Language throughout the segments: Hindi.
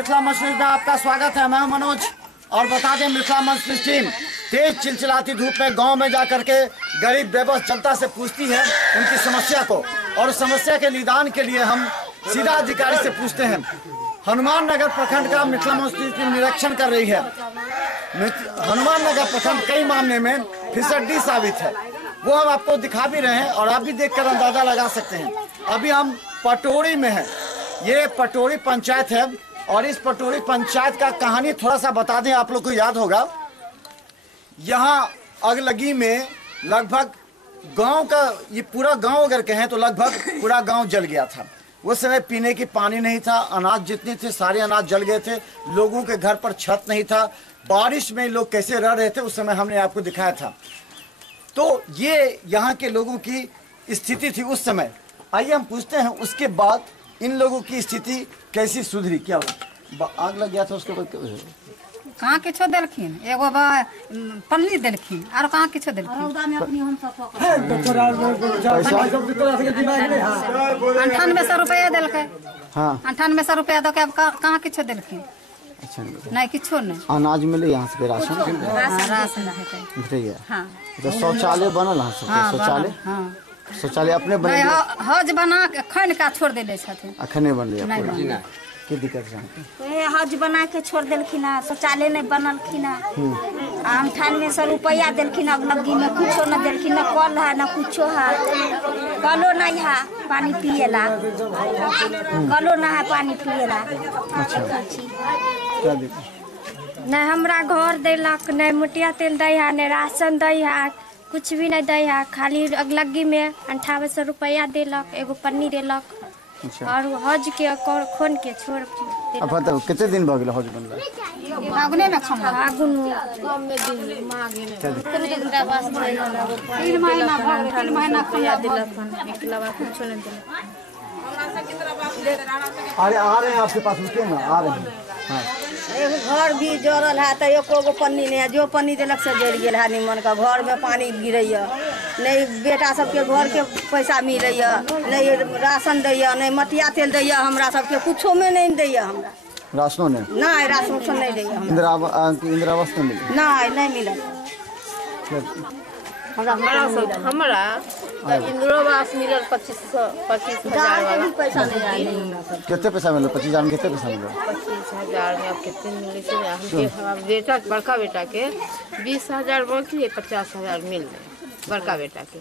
मिथिला मंच में आपका स्वागत है। मैं मनोज और बता दें मिथिला मंच की टीम तेज चिलचिलाती धूप में गांव में जाकर के गरीब बेबस जनता से पूछती है उनकी समस्या को, और समस्या के निदान के लिए हम सीधा अधिकारी से पूछते हैं। हनुमान नगर प्रखंड का मिथिला मंच की टीम निरीक्षण कर रही है। हनुमान नगर प्रखंड कई मामले में फिसड्डी साबित है, वो हम आपको दिखा भी रहे हैं और आप भी देखकर अंदाजा लगा सकते हैं। अभी हम पटोरी में हैं, ये पटोरी पंचायत है और इस पटोरी पंचायत का कहानी थोड़ा सा बता दें, आप लोग को याद होगा। यहाँ अगलगी में लगभग गांव का ये पूरा गांव अगर कहें तो लगभग पूरा गांव जल गया था। उस समय पीने की पानी नहीं था, अनाज जितने थे सारे अनाज जल गए थे, लोगों के घर पर छत नहीं था, बारिश में लोग कैसे रह रहे थे उस समय हमने आपको दिखाया था। तो ये यहाँ के लोगों की स्थिति थी उस समय। आइए हम पूछते हैं उसके बाद इन लोगों की स्थिति कैसी सुधरी। क्या आग लग गया था उसके बाद कहाँ किछो देलखिन, एगो पन्नी देलखिन और कहाँ किछो देलखिन। 9800 रुपया देलकै। हाँ 9800 रुपया दो के अब कहाँ किछो देलखिन। अच्छा नहीं किछो नहीं। अनाज मिले यहाँ से राशन राशन। हाँ तो शौचालय बनल है शौचालय। हाँ शौचालय अपने बने हज बना के खन का छोड़ देले छथिन। अखने बनले की दिक्कत है। हज बना के छोड़ देलखिन, शौचालय नहीं बनलखिन। 9800 रुपया देलखिन, अब लग्गी में कुछो न देलखिन, न कल है न कुछो है, कलो नहीं है पानी पिएला, कलो ना है पानी पिएला। क्या दिक्कत? नहीं हमरा घर देलक, नहीं मुटिया तेल दै है, नहीं राशन दै है, कुछ भी नहीं दै है। खाली अगलग्गी में 9800 रुपया देलक, एगो पन्नी देलक। अच्छा। और हज के खोन के छोड़ अब बताओ कितने दिन भऽ गेल हज बनला? फागुने में खम्बा फागुन में 3 महीना भऽ गेल, 3 महीना खम्बा देलक। अरे आ रहे हैं आपके पास, रुके ना, आ रहे हैं। हाँ एगो घर भी जरल है तो एको गो पन्नी नहीं है, जो पन्नी देलक से जड़ गेल है निमन का। घर में पानी गिरैया, नहीं बेटा सबके घर के पैसा मिलैया, नहीं राशन दैया, नहीं मटिया तेल दैया, हमरा सबके कुछो में नहीं दैया। हमरा राशनो ने नहीं राशन नहीं दैया, इंदिरा आवास नहीं मिले। नहीं मिला हमरा इंदिरा आवास मिलल 25,000 वाला पैसा नहीं आया। कितने पैसा मिले? 25,000 में कितने पैसा मिले? 25,000 में अब कितने मिले से हमके बेटा बड़का बेटा के 20,000 बाकी 50,000 मिल गए बड़का बेटा के,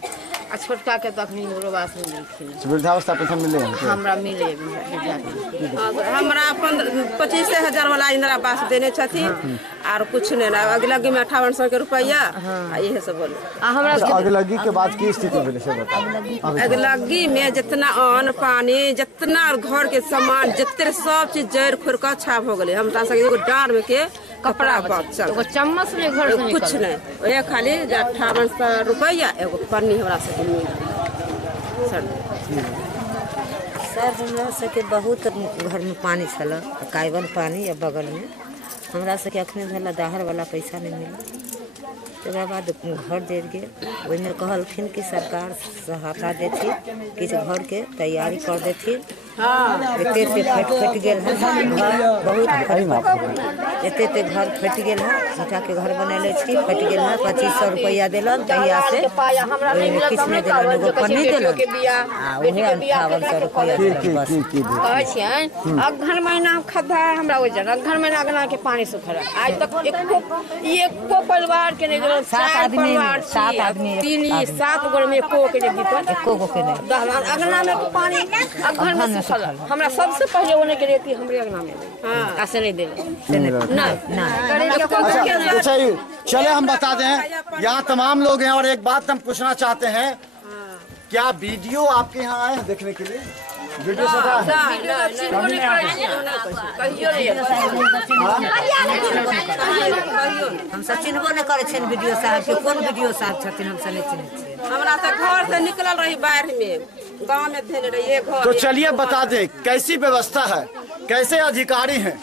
आ छोटका के तो अखनी इंदिरा आवास में मिलखिन। वृद्धावस्था पेंशन मिले हमरा मिले हमरा 25,000 वाला इंदिरा आवास देने छथिन और कुछ नहीं ना। अगलगी में 5800 के रुपया यही सब बोले। हमरा अगलगी के बाद की स्थिति भेले से बताओ। अगलगी में जितना अन्न पानी जितना घर के सामान जितने सब चीज जड़ खोर के छाप हो गए। हमरा सब एगो डार में के कपड़ा बचल, एगो चम्मच में घर से कुछ नहीं, वही खाली 5800 रुपया एगो पन्नी हमरा सबके मिल। सर हमरा सबके बहुत घर में पानी छल, काइवन पानी या बगल में हमरा सबके अखने धला दाहर वाला पैसा नहीं मिला। तकर बाद घर दे गए, ओहिमे कहलखिन कि सरकार सहायता देथिन, किछु घर के तैयारी कर देथिन। एते फट गेल है घर, बहुत एते घर फट गेल है। ईटा के घर बनैले छी, फट गेल है। 2500 रुपया देलन तहिया से किछु नहीं देलन, एगो पन्नी देलन आ ओहे 5800 रुपया देलन बस। कहै छियन अगहन महीना खद्धा हमरा ओइ जगह अगहन महीना अगना के पानी सुखल आज तक एको परिवार के नहीं। 7 आदमी 7 गोर में एको के जे बीतल, एको गो के नहीं। अगना में पानी अगहन में सुखल। हमरा सबसे पहले ओने के रहती हमरे अगना में। हां ऐसे नहीं देले नहीं। अच्छा चले हम बता दें, यहाँ तमाम लोग हैं और एक बात हम पूछना चाहते हैं, क्या वीडियो आपके यहाँ आए हैं देखने के लिए? वीडियो हम सब चिन्हबो नहीं करे छन वीडियो साहब के, कौन वीडियो साहब छथिन हम सब नहीं चिन्है छियै। हमरा तो घर से निकलल रही बाहर में, गांव में थे रही घर। तो चलिए बता दें कैसी व्यवस्था है, कैसे अधिकारी हैं।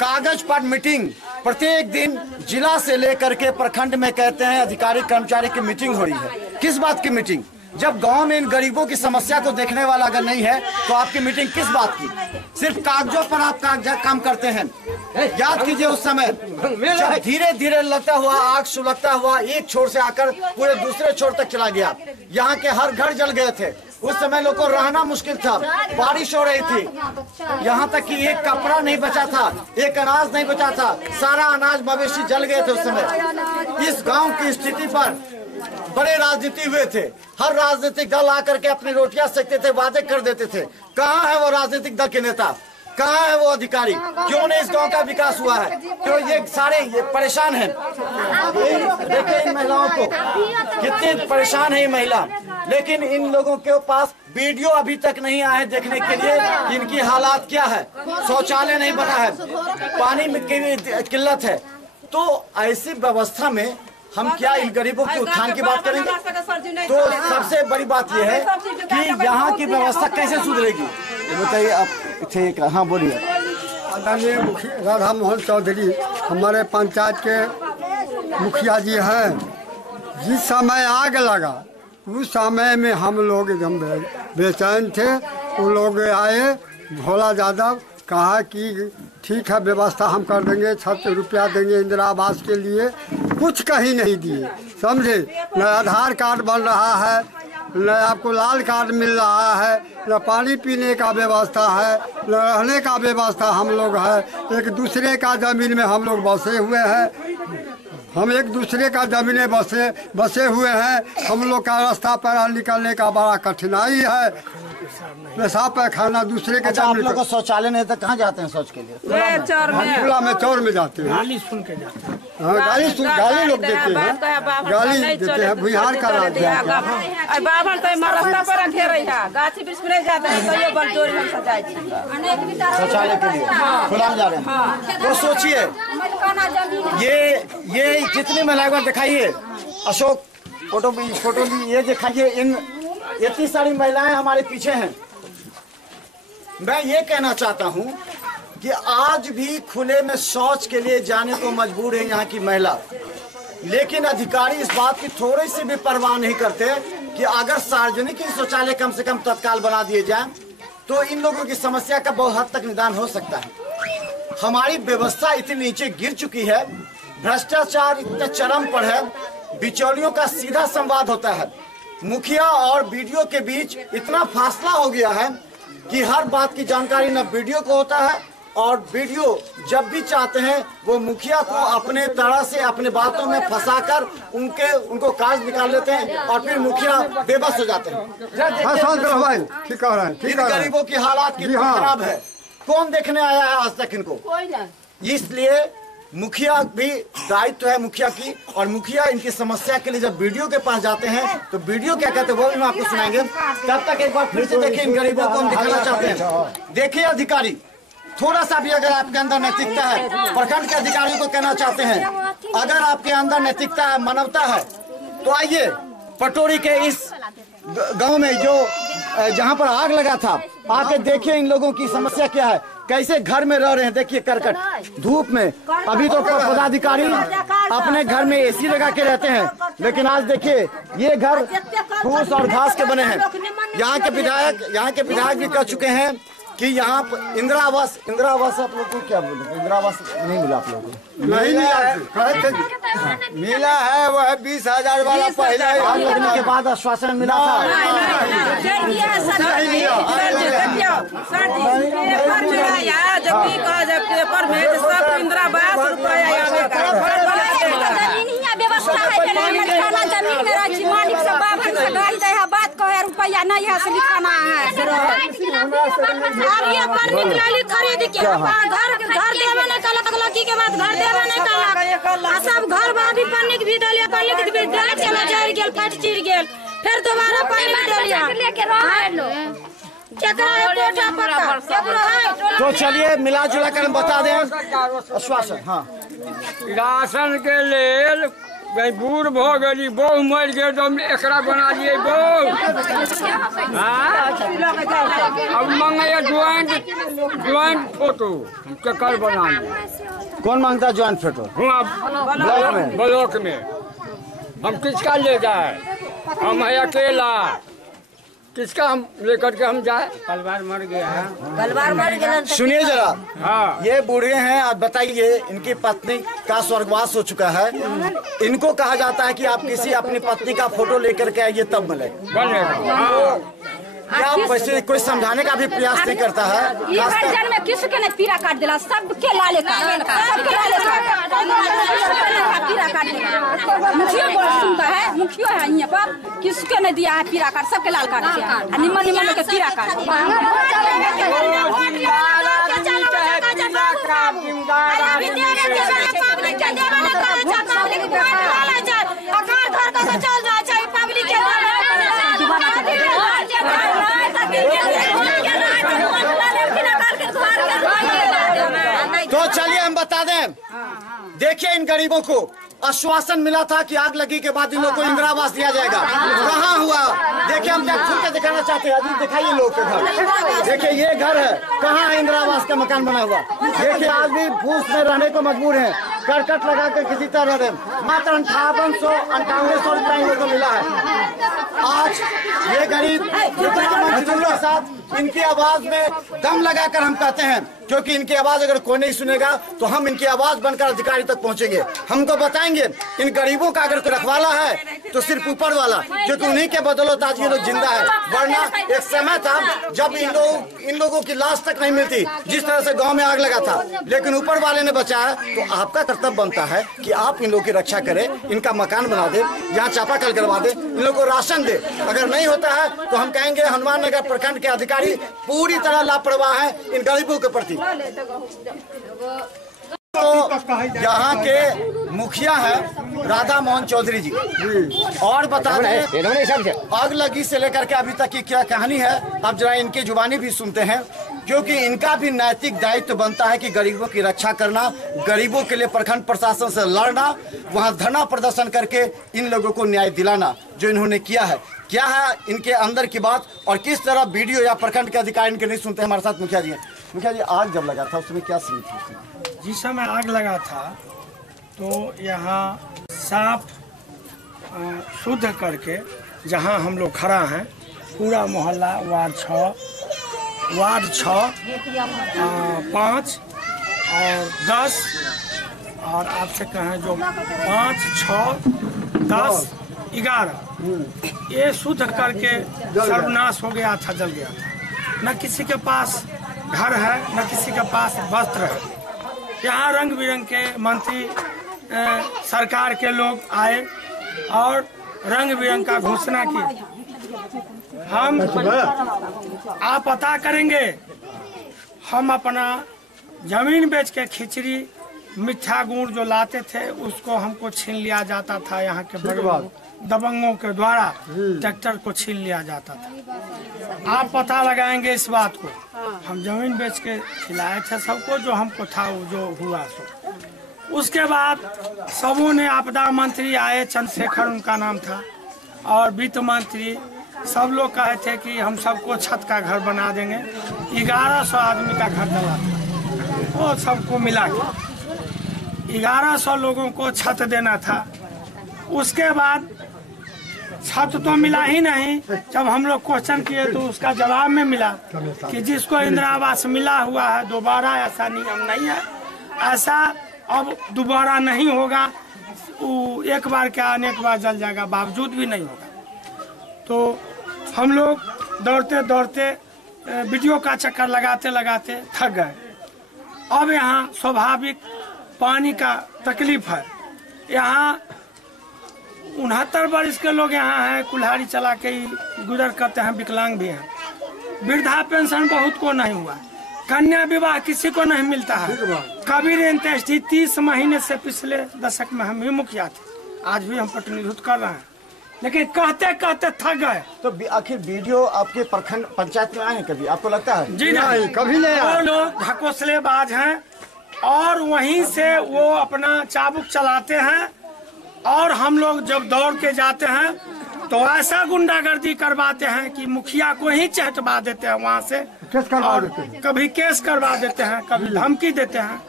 कागज पर मीटिंग प्रत्येक दिन जिला से लेकर के प्रखंड में कहते हैं अधिकारी कर्मचारी की मीटिंग हो रही है। किस बात की मीटिंग? जब गांव में इन गरीबों की समस्या को देखने वाला अगर नहीं है तो आपकी मीटिंग किस बात की? सिर्फ कागजों पर आप काम करते हैं। याद कीजिए उस समय जब धीरे धीरे लगता हुआ आग सुलगता हुआ एक छोर से आकर पूरे दूसरे छोर तक चला गया। यहाँ के हर घर जल गए थे। उस समय लोगों को रहना मुश्किल था, बारिश हो रही थी, यहाँ तक कि एक कपड़ा नहीं बचा था, एक अनाज नहीं बचा था, सारा अनाज मवेशी जल गए थे उस समय। इस गांव की स्थिति पर बड़े राजनीति हुए थे। हर राजनीतिक दल आकर के अपनी रोटियां सेकते थे, वादे कर देते थे। कहाँ है वो राजनीतिक दल के नेता? कहाँ है वो अधिकारी? क्यों नहीं इस गांव का विकास हुआ है? क्यों ये सारे परेशान हैं? देखिए इन महिलाओं को कितने परेशान है ये महिला, लेकिन इन लोगों के पास वीडियो अभी तक नहीं आए देखने के लिए इनकी हालात क्या है। शौचालय नहीं बना है, पानी में की किल्लत है। तो ऐसी व्यवस्था में हम क्या इन गरीबों के उत्थान की बात करेंगे? तो सबसे बड़ी बात यह है कि यहाँ की व्यवस्था कैसे सुधरेगी, ये बताइए आप। ठीक है, हाँ बोलिए। आदरणीय राधा मोहन चौधरी हमारे पंचायत के मुखिया जी हैं। जिस समय आग लगा उस समय में हम लोग एकदम बेचैन थे। वो लोग आए, भोला यादव कहा कि ठीक है व्यवस्था हम कर देंगे, 6 रुपया देंगे इंदिरा आवास के लिए। कुछ कहीं नहीं दिए, समझे। न आधार कार्ड बन रहा है, न आपको लाल कार्ड मिल रहा है, न पानी पीने का व्यवस्था है, न रहने का व्यवस्था। हम लोग है एक दूसरे का जमीन में हम लोग बसे हुए हैं। हम एक दूसरे का जमीन में बसे हुए हैं। हम लोग का रास्ता पर निकलने का बड़ा कठिनाई है। पेशाब पैखाना दूसरे के आप लोग को शौचालय नहीं तो कहाँ जाते हैं शौच के लिए? खुला में चौर में जाते हैं। गाली सुन के जाते हैं। हाँ, गाली लोग देते हैं, गाली देते हैं। बिहार का राज्य है। शौचालय के लिए खुला में जा रहे हैं। तो सोचिए ये जितनी महिलाएं दिखाइए, अशोक फोटो भी ये दिखाइए। इन इतनी सारी महिलाएं हमारे पीछे हैं। मैं ये कहना चाहता हूं कि आज भी खुले में शौच के लिए जाने को मजबूर है यहाँ की महिला, लेकिन अधिकारी इस बात की थोड़ी सी भी परवाह नहीं करते कि अगर सार्वजनिक शौचालय कम से कम तत्काल बना दिए जाएं तो इन लोगों की समस्या का बहुत हद तक निदान हो सकता है। हमारी व्यवस्था इतनी नीचे गिर चुकी है, भ्रष्टाचार इतने चरम पर है, बिचौलियों का सीधा संवाद होता है। मुखिया और बीडीओ के बीच इतना फासला हो गया है कि हर बात की जानकारी न बीडीओ को होता है, और बीडीओ जब भी चाहते हैं वो मुखिया को अपने तरह से अपने बातों में फंसाकर उनको काज निकाल लेते हैं और फिर मुखिया बेबस हो जाते हैं। इन गरीबों की हालात कितनी खराब है, कौन देखने आया है आज तक इनको? इसलिए मुखिया भी दायित्व है मुखिया की, और मुखिया इनकी समस्या के लिए जब बीडीओ के पास जाते हैं तो बीडीओ क्या कहते हैं वो भी हम आपको सुनाएंगे। तब तक एक बार फिर से देखिए इन गरीबों को हम दिखाना चाहते हैं। देखिए अधिकारी, थोड़ा सा भी अगर आपके अंदर नैतिकता है, प्रखंड के अधिकारियों को कहना चाहते हैं, अगर आपके अंदर नैतिकता है, मानवता है, तो आइए पटोरी के इस गांव में जो जहां पर आग लगा था, आके देखिए इन लोगों की समस्या क्या है, कैसे घर में रह रहे हैं। देखिए करकट धूप में। अभी तो पदाधिकारी अपने घर में एसी लगा के रहते हैं, लेकिन आज देखिए ये घर फूस और घास के बने हैं। यहाँ के विधायक भी कह चुके हैं कि यहाँ इंदिरा आवास आप लोग को क्या बोले, इंदिरा आवास नहीं मिला आप लोगों को? नहीं मिला है। वो है 20,000 वाला पहले आग लगने के बाद आश्वासन मिला था। पेपर में सब इंदिरा आवास जमीन में रही मालिक से बाबन से गाड़ी दे है, बात कहे रुपया नहीं है से लिखाना है। अब ये परमिट लाली खरीद के घर देवे नहीं कलक, लड़की के बाद घर देवे नहीं कलक, सब घर बाबी पन्नी भी दलिया, पन्नी भी दे चला जड़ गेल, फट चिर गेल, फिर दोबारा पन्नी दलिया लेके रहे लोग। तो चलिए मिला जुला कर बता दें आश्वासन। हाँ, राशन के लेल बूढ़ भ गई, बहु मर गए तो एकरा बना दिए बहु। अब मंगे ज्वाइंट फोटो कल बना। कौन मांगता है ज्वाइंट फोटो? ब्लॉक में हम किसका ले जाए? हम है अकेला, किसका हम लेकर के हम जाए? परिवार मर गया है। परिवार मर गया। सुनिए जरा, हाँ ये बूढ़े हैं, आप बताइए, इनकी पत्नी का स्वर्गवास हो चुका है। इनको कहा जाता है कि आप किसी अपनी पत्नी का फोटो लेकर के आइए तब मिले। क्या वैसे कोई समझाने का भी प्रयास नहीं करता है? ये में किसके ने पीरा काट दिला, सबके लाले का, सबके लाले का पीरा काट दिला। मुखिया बोल सुनता है, मुखिया है यहाँ पर, किसके ने दिया है पीरा काट, सबके लाल काट दिया, निमन निमन के पीरा काट। तो चलिए हम बता दें, देखिए इन गरीबों को आश्वासन मिला था कि आग लगी के बाद इन लोगों को इंदिरा आवास दिया जाएगा। कहाँ हुआ? देखिए हम खुल के दिखाना चाहते हैं। अभी दिखाइए लोग के घर, देखिए ये घर है, कहाँ है इंदिरा आवास का मकान बना हुआ? देखिए आज भी फूस में रहने को मजबूर हैं, करकट लगा कर किसी तरह रहे। मात्र 5800-9800 रुपया इन लोगों को मिला है। आज ये गरीब के साथ इनकी आवाज में दम लगाकर हम कहते हैं, क्योंकि इनकी आवाज अगर कोई नहीं सुनेगा तो हम इनकी आवाज बनकर अधिकारी तक पहुंचेंगे। हमको बताएंगे इन गरीबों का अगर कोई रखवाला है तो सिर्फ ऊपर वाला, क्योंकि उन्हीं के बदौलत आज ये लोग जिंदा है। वरना एक समय था जब इन लोगों की लाश तक नहीं मिलती, जिस तरह से गांव में आग लगा था, लेकिन ऊपर वाले ने बचाया। तो आपका कर्तव्य बनता है कि आप इन लोगों की रक्षा करें, इनका मकान बना दे, यहाँ चापाकल करवा दे, इन लोगों को राशन दे। अगर नहीं होता है तो हम कहेंगे हनुमान नगर प्रखंड के अधिकारी पूरी तरह लापरवाह है इन गरीबों के प्रति। तो यहाँ के मुखिया है राधा मोहन चौधरी जी, और बता दें आग लगी से लेकर के अभी तक की क्या कहानी है, अब जरा इनकी जुबानी भी सुनते हैं, क्योंकि इनका भी नैतिक दायित्व बनता है कि गरीबों की रक्षा करना, गरीबों के लिए प्रखंड प्रशासन से लड़ना, वहाँ धरना प्रदर्शन करके इन लोगों को न्याय दिलाना, जो इन्होंने किया है। क्या है इनके अंदर की बात और किस तरह वीडियो या प्रखंड के अधिकारी इनके नहीं सुनते। हमारे साथ मुखिया जी हैं। मुखिया जी, आग जब लगा था उसमें क्या सीन थी? जिस समय आग लगा था तो यहाँ साफ शुद्ध करके जहाँ हम लोग खड़ा हैं, पूरा मोहल्ला वार्ड 6, 5 और 10 और आपसे कहें जो 5, 6, 10, 11 ये शुद्ध करके सर्वनाश हो गया था, जल गया था। न किसी के पास घर है, न किसी के पास वस्त्र है। यहाँ रंग बिरंग के मंत्री सरकार के लोग आए और रंग बिरंग का घोषणा की। हम आप पता करेंगे, हम अपना जमीन बेच के खिचड़ी मीठा गुड़ जो लाते थे उसको हमको छीन लिया जाता था। यहाँ के बड़े दबंगों के द्वारा ट्रैक्टर को छीन लिया जाता था। आप पता लगाएंगे इस बात को। हम जमीन बेच के खिलाए थे सबको, जो हमको था वो जो हुआ सो। उसके बाद सबों ने, आपदा मंत्री आए, चंद्रशेखर उनका नाम था, और वित्त मंत्री, सब लोग कहे थे कि हम सबको छत का घर बना देंगे। 1100 आदमी का घर डला था, वो सबको मिला के 1100 लोगों को छत देना था। उसके बाद छत तो मिला ही नहीं। जब हम लोग क्वेश्चन किए तो उसका जवाब में मिला कि जिसको इंदिरा आवास मिला हुआ है दोबारा ऐसा नियम नहीं है, ऐसा अब दोबारा नहीं होगा। वो एक बार क्या अनेक बार जल जाएगा, बावजूद भी नहीं होगा। तो हम लोग दौड़ते दौड़ते वीडियो का चक्कर लगाते लगाते थक गए। अब यहाँ स्वाभाविक पानी का तकलीफ है। यहाँ 69 वर्ष के लोग यहाँ हैं, कुल्हाड़ी चला के ही गुजर करते हैं, विकलांग भी हैं। वृद्धा पेंशन बहुत को नहीं हुआ, कन्या विवाह किसी को नहीं मिलता है। कबीर अंत्येष्टि 30 महीने से पिछले दशक में हम ही मुखिया थे, आज भी हम प्रतिनिधित्व कर रहे हैं, लेकिन कहते कहते थक गए। तो आखिर वीडियो आपके प्रखंड पंचायत में आए हैं कभी, आपको लगता है? जी नहीं, कभी नहीं। वो लोग ढकोसलेबाज हैं और वहीं से वो अपना चाबुक चलाते हैं, और हम लोग जब दौड़ के जाते हैं तो ऐसा गुंडागर्दी करवाते हैं कि मुखिया को ही चहटवा देते हैं वहाँ से, और कभी केस करवा देते हैं, कभी धमकी देते हैं,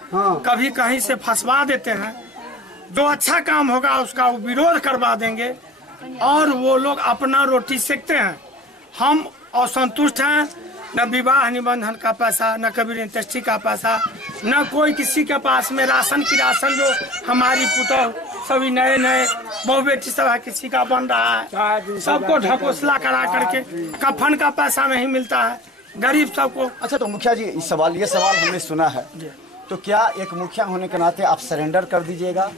कभी कहीं से फंसवा देते हैं। जो अच्छा काम होगा उसका वो विरोध करवा देंगे। और वो लोग अपना रोटी सेकते हैं। हम असंतुष्ट हैं, न विवाह निबंधन का पैसा, न कबीर इंडस्ट्री का पैसा, न कोई किसी के पास में राशन जो हमारी पुतौह सभी नए बहु बेटी सब है, किसी का बन रहा है, सबको ढकोसला करा करके कफन का पैसा नहीं मिलता है गरीब सबको। अच्छा, तो मुखिया जी ये सवाल हमने सुना है, तो क्या एक मुखिया होने के नाते आप सरेंडर कर दीजिएगा,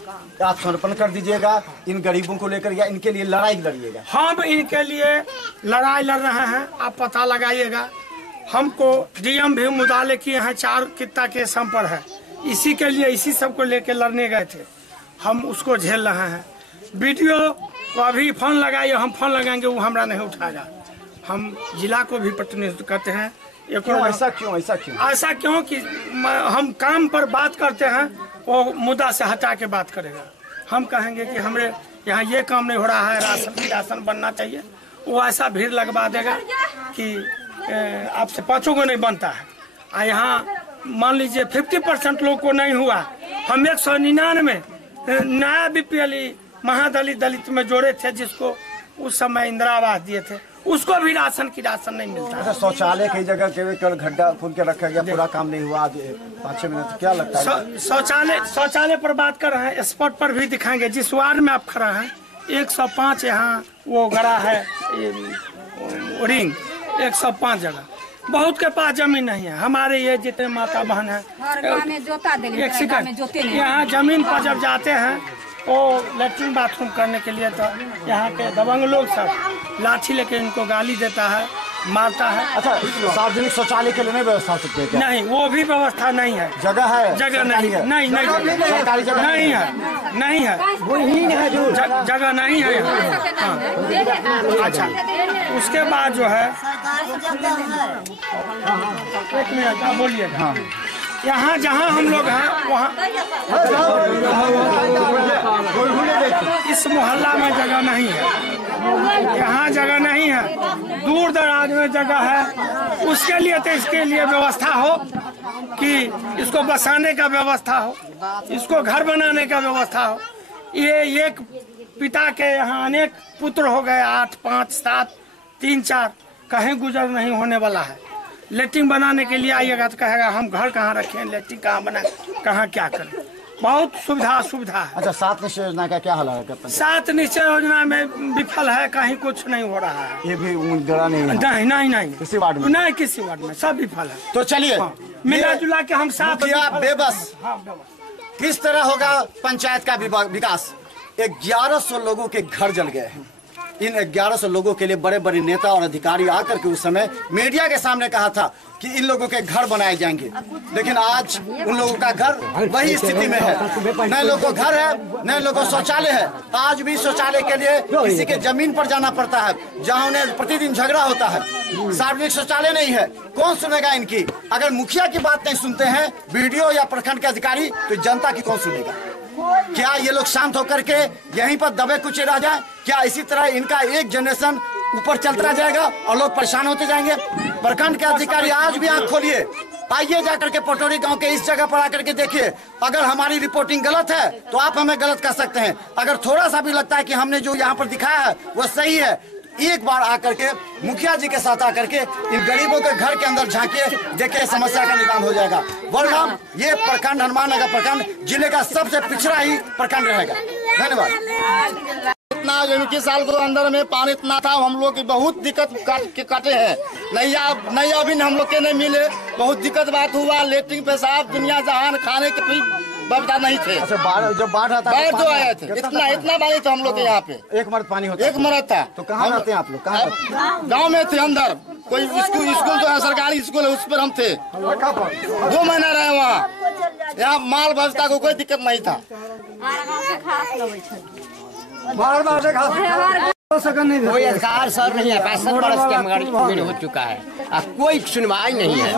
आप समर्पण कर दीजिएगा इन गरीबों को लेकर, या इनके लिए लड़ाई लड़िएगा? हम इनके लिए लड़ाई लड़ रहे हैं, आप पता लगाइएगा। हमको डीएम भी मुदाले किए हैं, 4 कित्ता के सम पर है, इसी के लिए इसी सब को लेके लड़ने गए थे, हम उसको झेल रहे हैं। वीडियो को अभी फोन लगाइए, हम फोन लगाएंगे, वो हमारा नहीं उठाएगा। हम जिला को भी प्रतिनिधित्व करते हैं। ऐसा क्यों कि हम काम पर बात करते हैं, वो मुद्दा से हटा के बात करेगा। हम कहेंगे कि हमारे यहाँ ये काम नहीं हो रहा है, राशन बनना चाहिए, वो ऐसा भीड़ लगवा देगा कि आपसे 5 को नहीं बनता है। और यहाँ मान लीजिए 50% लोग को नहीं हुआ, हम 199 नया BPL दलित में जोड़े थे, जिसको उस समय इंदिरा आवास दिए थे, उसको भी राशन नहीं मिलता। अच्छा, शौचालय की जगह केवल गड्ढा खोद के रखा गया, पूरा काम नहीं हुआ। 5-6 मिनट क्या लगता है? शौचालय पर बात कर रहे हैं, स्पॉट पर भी दिखाएंगे। जिस वार्ड में आप खड़ा हैं 105 यहाँ वो गड़ा है रिंग, 105 जगह। बहुत के पास जमीन नहीं है। हमारे ये जितने माता बहन है, एक सेकंड, यहाँ जमीन पर जब जाते हैं वो लेटरिन बाथरूम करने के लिए, तो यहाँ के दबंग लोग सब लाठी लेके इनको गाली देता है, मारता है। अच्छा, सार्वजनिक शौचालय के लिए नहीं व्यवस्था सकते क्या? नहीं, वो भी व्यवस्था नहीं है। जगह है? जगह नहीं है, नहीं सरकारी जगह नहीं है, जगह नहीं है यहाँ। अच्छा, उसके बाद जो है, एक मिनट आप बोलिएगा। यहाँ जहाँ हम लोग हैं वहाँ इस मोहल्ला में जगह नहीं है, यहाँ जगह नहीं है, दूर दराज में जगह है। उसके लिए तो इसके लिए व्यवस्था हो कि इसको बसाने का व्यवस्था हो, इसको घर बनाने का व्यवस्था हो। ये एक पिता के यहाँ अनेक पुत्र हो गए, 8, 5, 7, 3, 4, कहीं गुजर नहीं होने वाला है। लेटरिन बनाने के लिए आइएगा तो कहेगा हम घर कहाँ रखें, लेटरिन कहाँ बनाए, कहाँ क्या करें। बहुत सुविधा है। अच्छा, 7 निश्चय योजना का क्या हाल है? 7 निश्चय योजना में विफल है, कहीं कुछ नहीं हो रहा है। ये भी नहीं किसी वार्ड में नहीं, किसी वार्ड में सब विफल है। तो चलिए, मिला जुला के हम 7 बेबस। किस तरह होगा पंचायत का विकास? 1100 लोगों के घर जल गए हैं। इन 1100 लोगों के लिए बड़े बड़े नेता और अधिकारी आकर के उस समय मीडिया के सामने कहा था कि इन लोगों के घर बनाए जाएंगे, लेकिन आज उन लोगों का घर वही स्थिति में है। नए लोगों को घर है, नए लोगों को शौचालय है। आज भी शौचालय के लिए किसी के जमीन पर जाना पड़ता है, जहां उन्हें प्रतिदिन झगड़ा होता है। सार्वजनिक शौचालय नहीं है, कौन सुनेगा इनकी? अगर मुखिया की बात नहीं सुनते हैं वीडियो या प्रखंड के अधिकारी, तो जनता की कौन सुनेगा? क्या ये लोग शांत होकर के यहीं पर दबे कुचे रह जाए? क्या इसी तरह इनका एक जनरेशन ऊपर चलता जाएगा और लोग परेशान होते जाएंगे? प्रखंड के अधिकारी आज भी आंख खोलिए, आइए जाकर के पटोरी गांव के इस जगह पर आकर के देखिए। अगर हमारी रिपोर्टिंग गलत है तो आप हमें गलत कर सकते हैं, अगर थोड़ा सा भी लगता है कि हमने जो यहाँ पर दिखाया है वो सही है, एक बार आकर के मुखिया जी के साथ आकर के इन गरीबों के घर के अंदर झांकिए, देखिए समस्या का निदान हो जाएगा। वरना ये प्रखंड, हनुमान नगर प्रखंड जिले का सबसे पिछड़ा ही प्रखंड रहेगा। धन्यवाद। इतना 21 साल के अंदर में पानी इतना था, हम लोग की बहुत दिक्कत काटे हैं। नैया भी हम लोग के नहीं मिले, बहुत दिक्कत बात हुआ। लेटरिन पेशाब दुनिया जहान खाने के भी व्यवस्था नहीं थे। अच्छा, जब बाढ़ आता बाढ़ जो आए थे, इतना पानी था हम लोग के यहाँ पे। एक मरद पानी होता, एक मरद था। तो कहाँ रहते हैं आप लोग? गाँव में थे अंदर, कोई स्कूल जो है सरकारी स्कूल है उस पर हम थे। 2 महीना रहे वहाँ। यहाँ माल व्यवस्था को कोई दिक्कत नहीं था। कोई अधिकार सर नहीं है, 65 वर्ष के हमारी हो चुका है, अब कोई सुनवाई नहीं है।